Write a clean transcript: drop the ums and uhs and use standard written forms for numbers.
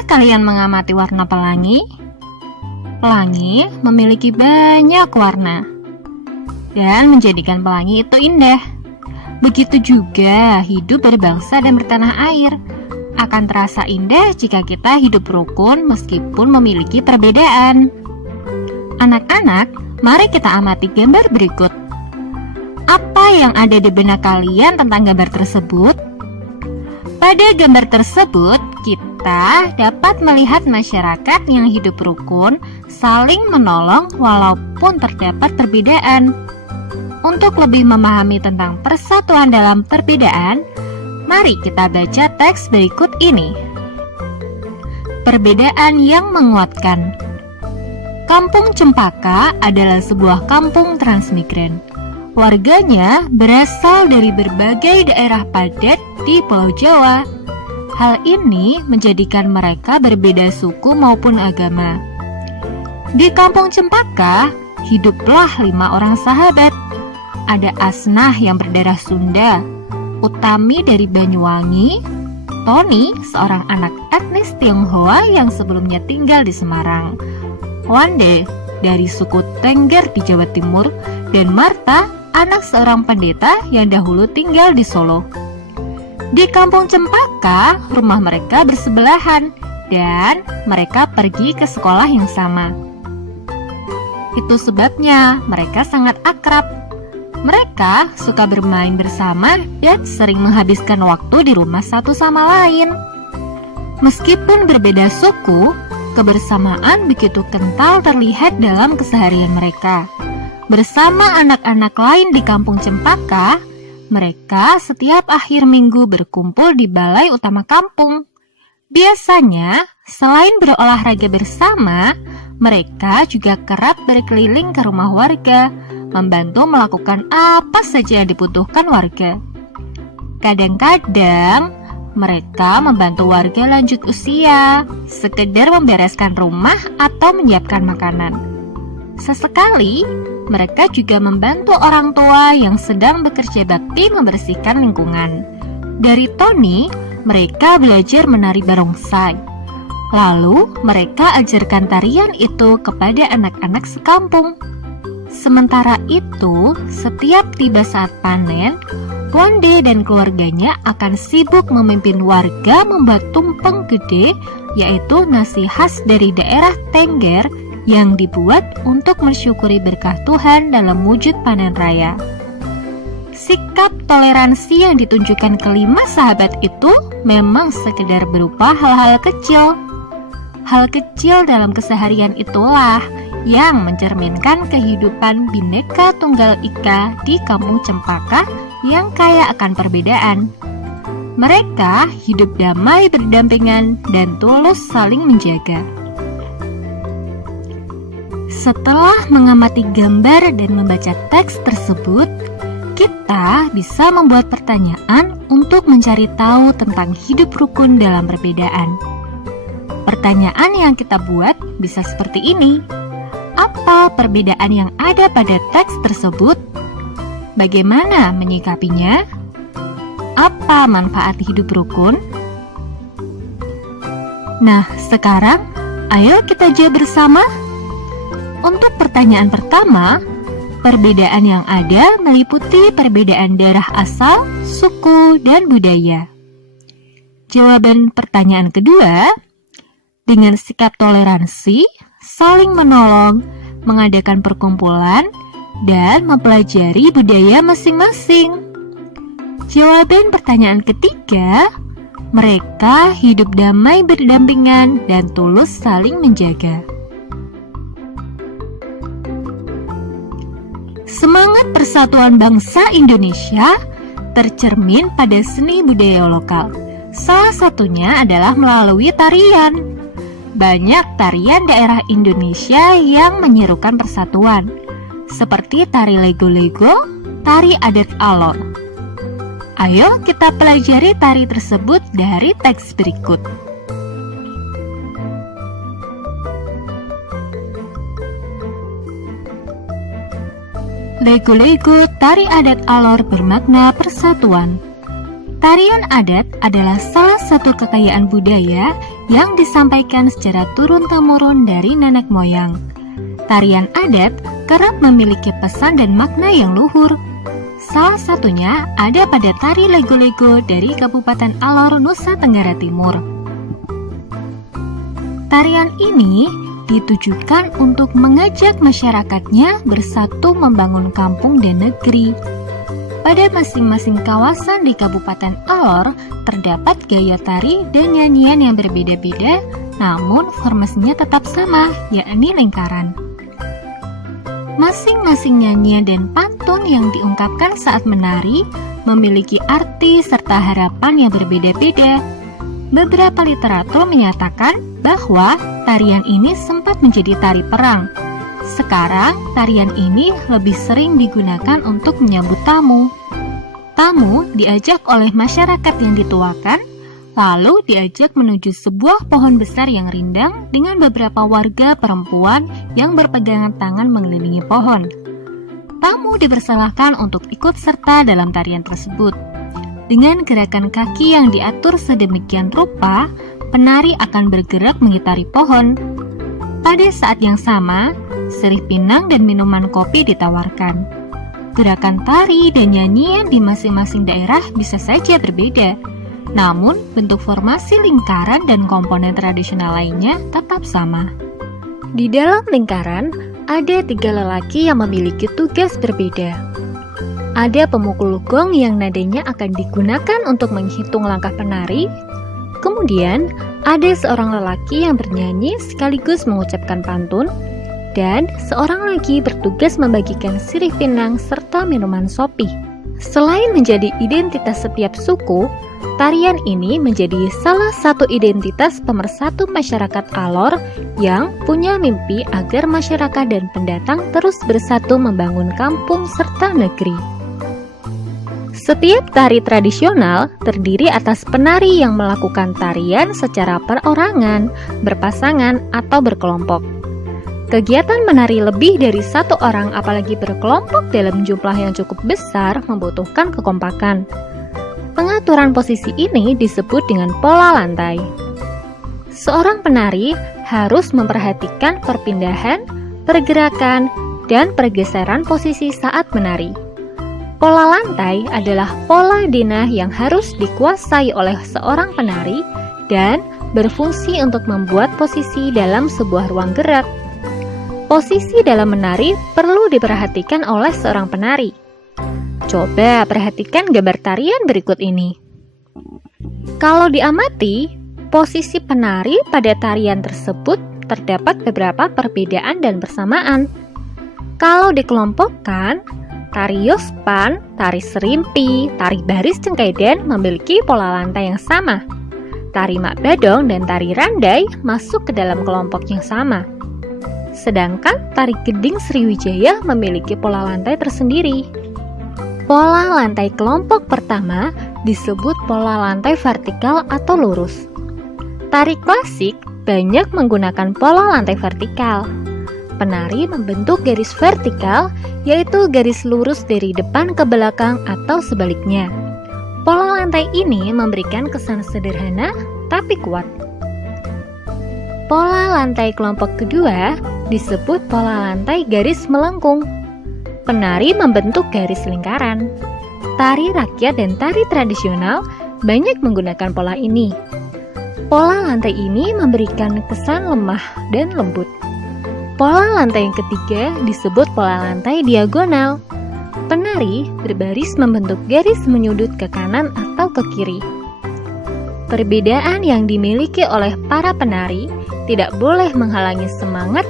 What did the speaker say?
Pernahkah kalian mengamati warna pelangi? Pelangi memiliki banyak warna dan menjadikan pelangi itu indah. Begitu juga hidup berbangsa dan bertanah air. Akan terasa indah jika kita hidup rukun meskipun memiliki perbedaan. Anak-anak, mari kita amati gambar berikut. Apa yang ada di benak kalian tentang gambar tersebut? Pada gambar tersebut, kita dapat melihat masyarakat yang hidup rukun saling menolong walaupun terdapat perbedaan. Untuk lebih memahami tentang persatuan dalam perbedaan, mari kita baca teks berikut ini. Perbedaan yang menguatkan. Kampung Cempaka adalah sebuah kampung transmigran. Warganya berasal dari berbagai daerah padat di Pulau Jawa. Hal ini menjadikan mereka berbeda suku maupun agama. Di Kampung Cempaka, hiduplah 5 orang sahabat. Ada Asnah yang berdarah Sunda, Utami dari Banyuwangi, Tony, seorang anak etnis Tionghoa yang sebelumnya tinggal di Semarang, Wande dari suku Tengger di Jawa Timur, dan Marta, anak seorang pendeta yang dahulu tinggal di Solo. Di Kampung Cempaka, rumah mereka bersebelahan dan mereka pergi ke sekolah yang sama. Itu sebabnya mereka sangat akrab. Mereka suka bermain bersama dan sering menghabiskan waktu di rumah satu sama lain. Meskipun berbeda suku, kebersamaan begitu kental terlihat dalam keseharian mereka. Bersama anak-anak lain di Kampung Cempaka, mereka setiap akhir minggu berkumpul di balai utama kampung. Biasanya, selain berolahraga bersama, mereka juga kerap berkeliling ke rumah warga, membantu melakukan apa saja yang dibutuhkan warga. Kadang-kadang, mereka membantu warga lanjut usia, sekedar membereskan rumah atau menyiapkan makanan. Sesekali, mereka juga membantu orang tua yang sedang bekerja bakti membersihkan lingkungan. Dari Tony, mereka belajar menari barongsai. Lalu, mereka ajarkan tarian itu kepada anak-anak sekampung. Sementara itu, setiap tiba saat panen, Wande dan keluarganya akan sibuk memimpin warga membuat tumpeng gede, yaitu nasi khas dari daerah Tengger yang dibuat untuk mensyukuri berkah Tuhan dalam wujud panen raya. Sikap toleransi yang ditunjukkan kelima sahabat itu memang sekedar berupa hal-hal kecil. Hal kecil dalam keseharian itulah yang mencerminkan kehidupan Bhinneka Tunggal Ika di Kampung Cempaka yang kaya akan perbedaan. Mereka hidup damai berdampingan dan tulus saling menjaga. Setelah mengamati gambar dan membaca teks tersebut, kita bisa membuat pertanyaan untuk mencari tahu tentang hidup rukun dalam perbedaan. Pertanyaan yang kita buat bisa seperti ini. Apa perbedaan yang ada pada teks tersebut? Bagaimana menyikapinya? Apa manfaat hidup rukun? Nah, sekarang ayo kita jawab bersama. Untuk pertanyaan pertama, perbedaan yang ada meliputi perbedaan daerah asal, suku, dan budaya. Jawaban pertanyaan kedua, dengan sikap toleransi, saling menolong, mengadakan perkumpulan, dan mempelajari budaya masing-masing. Jawaban pertanyaan ketiga, mereka hidup damai berdampingan dan tulus saling menjaga. Semangat persatuan bangsa Indonesia tercermin pada seni budaya lokal. Salah satunya adalah melalui tarian. Banyak tarian daerah Indonesia yang menyerukan persatuan, seperti tari lego-lego, tari adat Alor. Ayo kita pelajari tari tersebut dari teks berikut. Lego-lego tari adat Alor bermakna persatuan. Tarian adat adalah salah satu kekayaan budaya yang disampaikan secara turun-temurun dari nenek moyang. Tarian adat kerap memiliki pesan dan makna yang luhur. Salah satunya ada pada tari Lego-Lego dari Kabupaten Alor, Nusa Tenggara Timur. Tarian ini ditujukan untuk mengajak masyarakatnya bersatu membangun kampung dan negeri. Pada masing-masing kawasan di Kabupaten Alor terdapat gaya tari dan nyanyian yang berbeda-beda, namun formasinya tetap sama, yakni lingkaran. Masing-masing nyanyian dan pantun yang diungkapkan saat menari memiliki arti serta harapan yang berbeda-beda. Beberapa literatur menyatakan bahwa tarian ini sempat menjadi tari perang. Sekarang, tarian ini lebih sering digunakan untuk menyambut tamu. Tamu diajak oleh masyarakat yang dituakan, lalu diajak menuju sebuah pohon besar yang rindang dengan beberapa warga perempuan yang berpegangan tangan mengelilingi pohon. Tamu dipersilahkan untuk ikut serta dalam tarian tersebut. Dengan gerakan kaki yang diatur sedemikian rupa, penari akan bergerak mengitari pohon. Pada saat yang sama, sirih pinang dan minuman kopi ditawarkan. Gerakan tari dan nyanyian di masing-masing daerah bisa saja berbeda, namun bentuk formasi lingkaran dan komponen tradisional lainnya tetap sama. Di dalam lingkaran, ada 3 lelaki yang memiliki tugas berbeda. Ada pemukul gong yang nadanya akan digunakan untuk menghitung langkah penari. Kemudian, ada seorang lelaki yang bernyanyi sekaligus mengucapkan pantun, dan seorang lagi bertugas membagikan sirih pinang serta minuman sopi. Selain menjadi identitas setiap suku, tarian ini menjadi salah satu identitas pemersatu masyarakat Alor yang punya mimpi agar masyarakat dan pendatang terus bersatu membangun kampung serta negeri. Setiap tari tradisional terdiri atas penari yang melakukan tarian secara perorangan, berpasangan, atau berkelompok. Kegiatan menari lebih dari 1 orang apalagi berkelompok dalam jumlah yang cukup besar membutuhkan kekompakan. Pengaturan posisi ini disebut dengan pola lantai. Seorang penari harus memperhatikan perpindahan, pergerakan, dan pergeseran posisi saat menari. Pola lantai adalah pola denah yang harus dikuasai oleh seorang penari dan berfungsi untuk membuat posisi dalam sebuah ruang gerak. Posisi dalam menari perlu diperhatikan oleh seorang penari. Coba perhatikan gambar tarian berikut ini. Kalau diamati, posisi penari pada tarian tersebut terdapat beberapa perbedaan dan persamaan. Kalau dikelompokkan, tari yospan, tari serimpi, tari baris cengkeden memiliki pola lantai yang sama. Tari mak badong dan tari randai masuk ke dalam kelompok yang sama. Sedangkan tari geding Sriwijaya memiliki pola lantai tersendiri. Pola lantai kelompok pertama disebut pola lantai vertikal atau lurus. Tari klasik banyak menggunakan pola lantai vertikal. Penari membentuk garis vertikal, yaitu garis lurus dari depan ke belakang atau sebaliknya. Pola lantai ini memberikan kesan sederhana tapi kuat. Pola lantai kelompok kedua disebut pola lantai garis melengkung. Penari membentuk garis lingkaran. Tari rakyat dan tari tradisional banyak menggunakan pola ini. Pola lantai ini memberikan kesan lemah dan lembut. Pola lantai yang ketiga disebut pola lantai diagonal. Penari berbaris membentuk garis menyudut ke kanan atau ke kiri. Perbedaan yang dimiliki oleh para penari tidak boleh menghalangi semangat